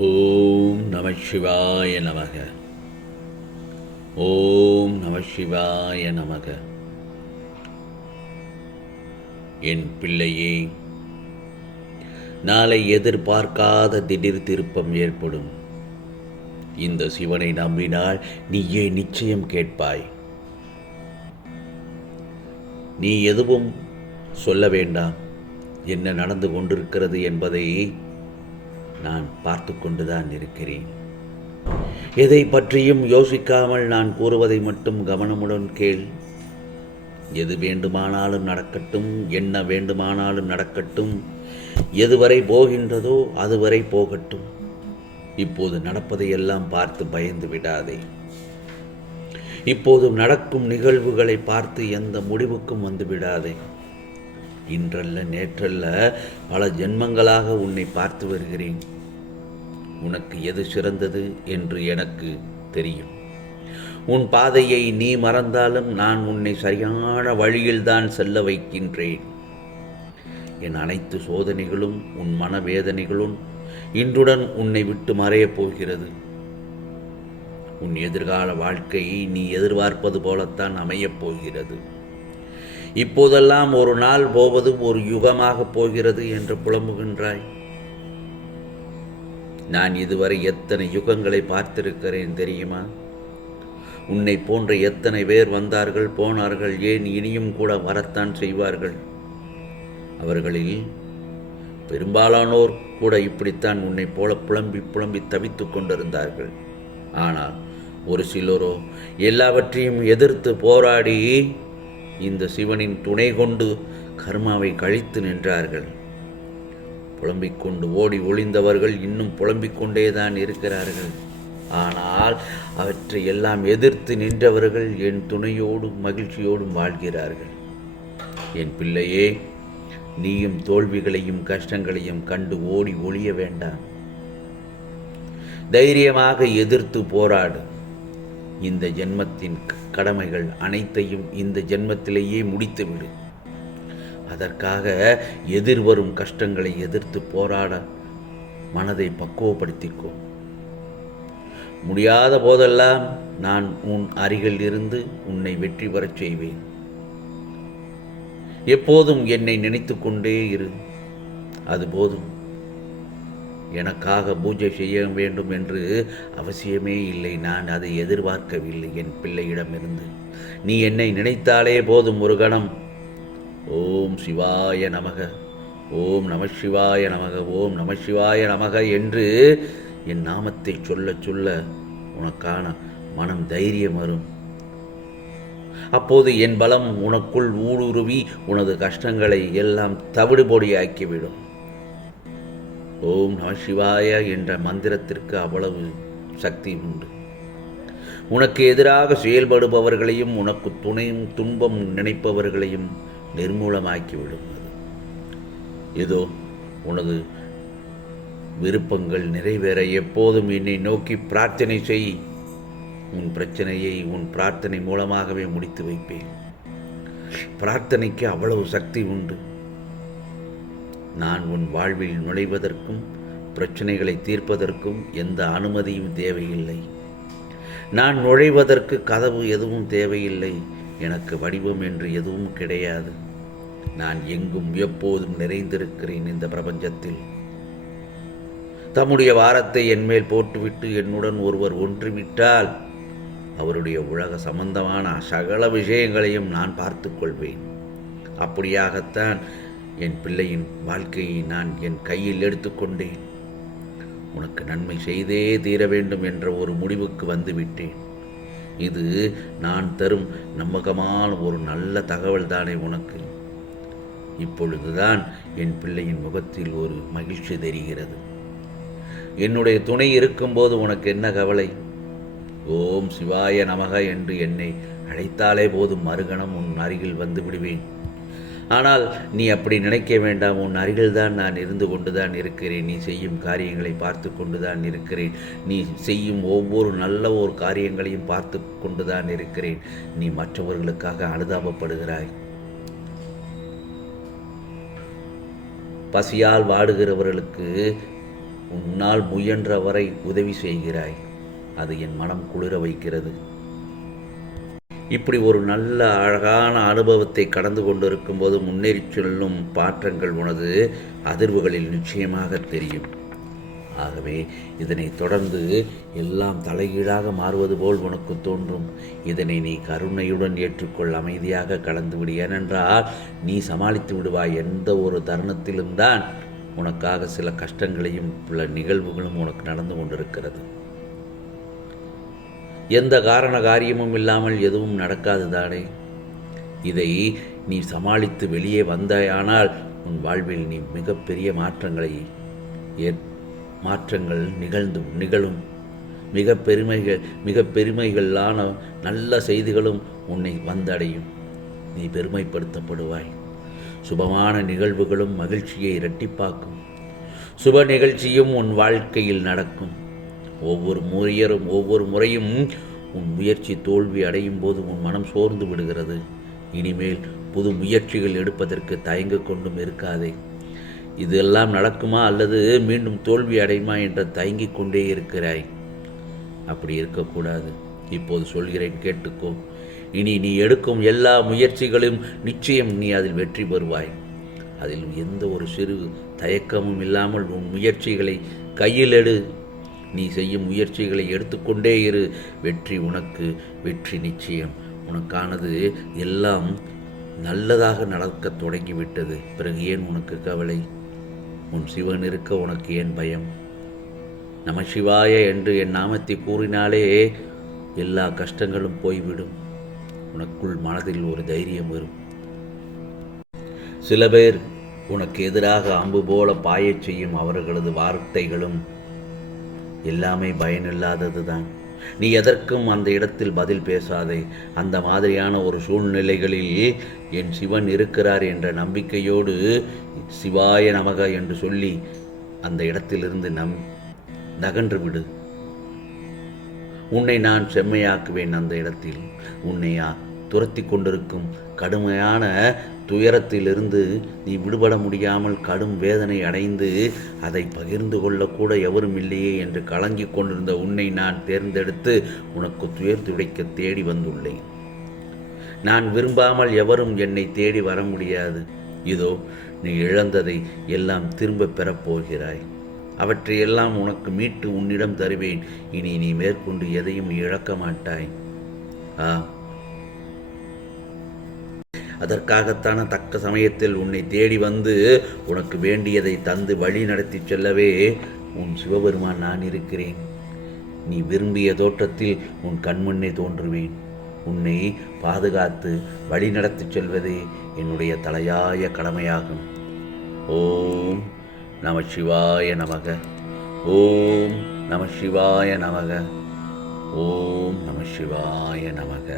ஓம் நம சிவாய நமக. ஓம் நம சிவாய நமக. என் பிள்ளையே, நாளை எதிர்பார்க்காத திடீர் திருப்பம் ஏற்படும். இந்த சிவனை நம்பினால் நீயே நிச்சயம் கேட்பாய். நீ எதுவும் சொல்ல வேண்டாம். என்ன நடந்து கொண்டிருக்கிறது என்பதை நான் பார்த்து கொண்டுதான் இருக்கிறேன். எதை பற்றியும் யோசிக்காமல் நான் கூறுவதை மட்டும் கவனமுடன் கேள். எது வேண்டுமானாலும் நடக்கட்டும், என்ன வேண்டுமானாலும் நடக்கட்டும், எதுவரை போகின்றதோ அதுவரை போகட்டும். இப்போது நடப்பதையெல்லாம் பார்த்து பயந்து விடாதே. இப்போது நடக்கும் நிகழ்வுகளை பார்த்து எந்த முடிவுக்கும் வந்து விடாதே. இன்றல்ல நேற்றல்ல பல ஜென்மங்களாக உன்னை பார்த்து வருகிறேன். உனக்கு எது சிறந்தது என்று எனக்கு தெரியும். உன் பாதையை நீ மறந்தாலும் நான் உன்னை சரியான வழியில்தான் செல்ல வைக்கின்றேன். என் அனைத்து சோதனைகளும் உன் மனவேதனைகளும் இன்றுடன் உன்னை விட்டு மறையப் போகிறது. உன் எதிர்கால வாழ்க்கை நீ எதிர்பார்ப்பது போலத்தான் அமையப் போகிறது. இப்போதெல்லாம் ஒரு நாள் போவது ஒரு யுகமாக போகிறது என்று புலம்புகின்றாய். நான் இதுவரை எத்தனை யுகங்களை பார்த்திருக்கிறேன் தெரியுமா? உன்னை போன்ற எத்தனை பேர் வந்தார்கள், போனார்கள், ஏன் இனியும் கூட வரத்தான் செய்வார்கள். அவர்களில் பெரும்பாலானோர் கூட இப்படித்தான் உன்னை போல புலம்பி தவித்து கொண்டிருந்தார்கள். ஆனால் ஒரு சிலரோ எல்லாவற்றையும் எதிர்த்து போராடி இந்த சிவனின் துணை கொண்டு கர்மாவை கழித்து நின்றார்கள். புலம்பிக் கொண்டு ஓடி ஒளிந்தவர்கள் இன்னும் புலம்பிக் கொண்டேதான் இருக்கிறார்கள். ஆனால் அவற்றை எல்லாம் எதிர்த்து நின்றவர்கள் என் துணையோடும் மகிழ்ச்சியோடும் வாழ்கிறார்கள். என் பிள்ளையே, நீயும் தோல்விகளையும் கஷ்டங்களையும் கண்டு ஓடி ஒளிய வேண்டாம். தைரியமாக எதிர்த்து போராடு. இந்த ஜென்மத்தின் கடமைகள் அனைத்தையும் இந்த ஜென்மத்திலேயே முடித்துவிடு. அதற்காக எதிர்வரும் கஷ்டங்களை எதிர்த்து போராட மனதை பக்குவப்படுத்திக்கோ. முடியாத போதெல்லாம் நான் உன் அருகில் இருந்து உன்னை வெற்றி பெறச் செய்வேன். எப்போதும் என்னை நினைத்து கொண்டே இரு. அது போதும். எனக்காக பூஜை செய்ய வேண்டும் என்று அவசியமே இல்லை. நான் அதை எதிர்பார்க்கவில்லை என் பிள்ளையிடமிருந்து. நீ என்னை நினைத்தாலே போதும். ஒரு கணம் ஓம் சிவாய நமக, ஓம் நம சிவாய நமக, ஓம் நம சிவாய நமக என்று என் நாமத்தை சொல்ல சொல்ல உனக்கான மனம் தைரியம் வரும். அப்போது என் பலம் உனக்குள் ஊடுருவி உனது கஷ்டங்களை எல்லாம் தவிடுபொடியாக்கிவிடும். ஓம் நம சிவாய என்ற மந்திரத்திற்கு அவ்வளவு சக்தி உண்டு. உனக்கு எதிராக செயல்படுபவர்களையும் உனக்கு துணையும் துன்பம் நினைப்பவர்களையும் நிர்மூலமாக்கிவிடும். ஏதோ உனது விருப்பங்கள் நிறைவேற எப்போதும் என்னை நோக்கி பிரார்த்தனை செய். உன் பிரச்சனையை உன் பிரார்த்தனை மூலமாகவே முடித்து வைப்பேன். பிரார்த்தனைக்கு அவ்வளவு சக்தி உண்டு. நான் உன் வாழ்வில் நுழைவதற்கும் பிரச்சனைகளை தீர்ப்பதற்கும் எந்த அனுமதியும் தேவையில்லை. நான் நுழைவதற்கு கதவு எதுவும் தேவையில்லை. எனக்கு வடிவம் என்று எதுவும் கிடையாது. நான் எங்கும் எப்போதும் நிறைந்திருக்கிறேன். இந்த பிரபஞ்சத்தில் தம்முடைய வாரத்தை என்மேல் போட்டுவிட்டு என்னுடன் ஒருவர் ஒன்றிவிட்டால் அவருடைய உலக சம்பந்தமான சகல விஷயங்களையும் நான் பார்த்து கொள்வேன். அப்படியாகத்தான் என் பிள்ளையின் வாழ்க்கையை நான் என் கையில் எடுத்துக்கொண்டேன். உனக்கு நன்மை செய்தே தீர வேண்டும் என்ற ஒரு முடிவுக்கு வந்துவிட்டேன். இது நான் தரும் நம்பகமான ஒரு நல்ல தகவல் தானே உனக்கு. இப்பொழுதுதான் என் பிள்ளையின் முகத்தில் ஒரு மகிழ்ச்சி தெரிகிறது. என்னுடைய துணை இருக்கும்போது உனக்கு என்ன கவலை? ஓம் சிவாய நமக என்று என்னை அழைத்தாலே போதும், மறுகணம் உன் அருகில் வந்து விடுவேன். ஆனால் நீ அப்படி நினைக்க வேண்டாம். உன் அருகில்தான் நான் இருந்து கொண்டுதான் இருக்கிறேன். நீ செய்யும் காரியங்களை பார்த்து கொண்டுதான் இருக்கிறேன். நீ செய்யும் ஒவ்வொரு நல்ல ஒரு காரியங்களையும் பார்த்து கொண்டுதான் இருக்கிறேன். நீ மற்றவர்களுக்காக அனுதாபப்படுகிறாய். பசியால் வாடுகிறவர்களுக்கு உன்னால் முயன்றவரை உதவி செய்கிறாய். அது என் மனம் குளிர வைக்கிறது. இப்படி ஒரு நல்ல அழகான அனுபவத்தை கடந்து கொண்டிருக்கும் போது முன்னேறி செல்லும் மாற்றங்கள் உனது அதிர்வுகளில் நிச்சயமாக தெரியும். ஆகவே இதனை தொடர்ந்து எல்லாம் தலைகீழாக மாறுவது போல் உனக்கு தோன்றும். இதனை நீ கருணையுடன் ஏற்றுக்கொள், அமைதியாக கடந்துவிடு. ஏனென்றால் நீ சமாளித்து விடுவாய். எந்த ஒரு தருணத்திலும் தான் உனக்காக சில கஷ்டங்களையும் சில நிகழ்வுகளும் உனக்கு நடந்து கொண்டிருக்கிறது. எந்த காரண காரியமும் இல்லாமல் எதுவும் நடக்காது தானே. இதை நீ சமாளித்து வெளியே வந்தாயானால் உன் வாழ்வில் நீ மிகப்பெரிய மாற்றங்கள் நிகழும். மிக பெருமைகளான நல்ல செய்திகளும் உன்னை வந்தடையும். நீ பெருமைப்படுத்தப்படுவாய். சுபமான நிகழ்வுகளும் மகிழ்ச்சியை இரட்டிப்பாக்கும். சுப நிகழ்ச்சியும் உன் வாழ்க்கையில் நடக்கும். ஒவ்வொரு முறையும் உன் முயற்சி தோல்வி அடையும் போது உன் மனம் சோர்ந்து விடுகிறது. இனிமேல் புது முயற்சிகள் எடுப்பதற்கு தயங்க கொண்டும் இருக்காதே. இதெல்லாம் நடக்குமா அல்லது மீண்டும் தோல்வி அடையுமா என்ற தயங்கிக் கொண்டே இருக்கிறாய். அப்படி இருக்கக்கூடாது. இப்போது சொல்கிறேன், கேட்டுக்கோ. இனி நீ எடுக்கும் எல்லா முயற்சிகளும் நிச்சயம் நீ அதில் வெற்றி பெறுவாய். அதில் எந்த ஒரு சிறு தயக்கமும் இல்லாமல் உன் முயற்சிகளை கையில் எடு. நீ செய்யும் முயற்சிகளை எடுத்துக்கொண்டே இரு. வெற்றி நிச்சயம். உனக்கானது எல்லாம் நல்லதாக நடக்கத் தொடங்கிவிட்டது. பிறகு ஏன் உனக்கு கவலை? உன் சிவன் இருக்க உனக்கு ஏன் பயம்? நமசிவாய என்று என் நாமத்தை கூறினாலே எல்லா கஷ்டங்களும் போய்விடும். உனக்குள் மனதில் ஒரு தைரியம் வரும். சில பேர் உனக்கு எதிராக அம்பு போல பாயச் செய்யும் அவர்களது வார்த்தைகளும் எல்லாமே பயனில்லாதது தான். நீ எதற்கும் அந்த இடத்தில் பதில் பேசாதே. அந்த மாதிரியான ஒரு சூழ்நிலைகளில் என் சிவன் இருக்கிறார் என்ற நம்பிக்கையோடு சிவாய நமக என்று சொல்லி அந்த இடத்திலிருந்து நகன்று விடு. உன்னை நான் செம்மையாக்குவேன். அந்த இடத்தில் உன்னை துரத்தி கொண்டிருக்கும் கடுமையான துயரத்திலிருந்து நீ விடுபட முடியாமல் கடும் வேதனை அடைந்து அதை பகிர்ந்து கொள்ளக்கூட எவரும் இல்லையே என்று கலங்கிக் கொண்டிருந்த உன்னை நான் தேர்ந்தெடுத்து உனக்கு துயர் துடைக்க தேடி வந்துள்ளேன். நான் விரும்பாமல் எவரும் என்னை தேடி வர முடியாது. இதோ நீ இழந்ததை எல்லாம் திரும்ப பெறப்போகிறாய். அவற்றையெல்லாம் உனக்கு மீட்டு உன்னிடம் தருவேன். இனி நீ மேற்கொண்டு எதையும் நீ இழக்க மாட்டாய். அதற்காகத்தான தக்க சமயத்தில் உன்னை தேடி வந்து உனக்கு வேண்டியதை தந்து வழி நடத்தி செல்லவே உன் சிவபெருமான் நான் இருக்கிறேன். நீ விரும்பிய தோற்றத்தில் உன் கண்முன்னே தோன்றுவேன். உன்னை பாதுகாத்து வழி நடத்தி செல்வதே என்னுடைய தலையாய கடமையாகும். ஓம் நம சிவாய நமக. ஓம் நம சிவாய நமக. ஓம் நம சிவாய நமக.